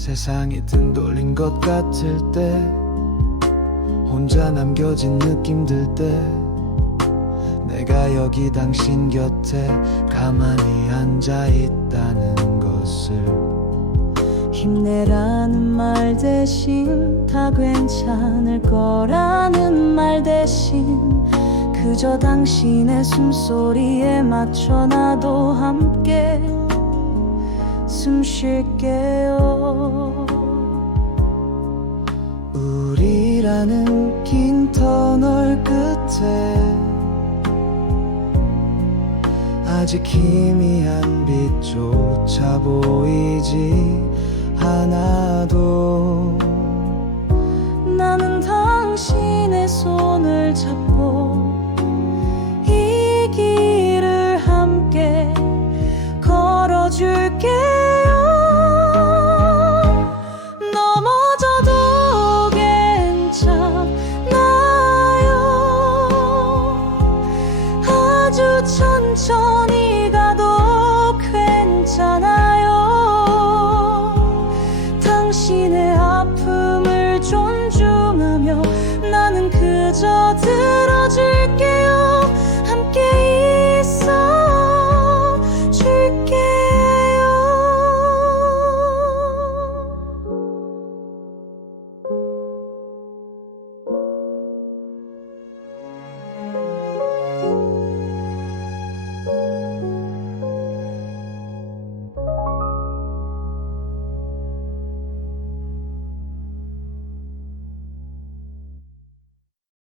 세상이 등 돌린 것 같을 때 혼자 남겨진 느낌 들 때 내가 여기 당신 곁에 가만히 앉아 있다는 것을. 힘내라는 말 대신 다 괜찮을 거라는 말 대신 그저 당신의 숨소리에 맞춰 나도 함께 숨 쉴게요. 우리라는 긴 터널 끝에 아직 희미한 빛조차 보이지 않아 천천히 가도 괜찮아요. 당신의 아픔을 존중하며 나는 그저 들어줄게요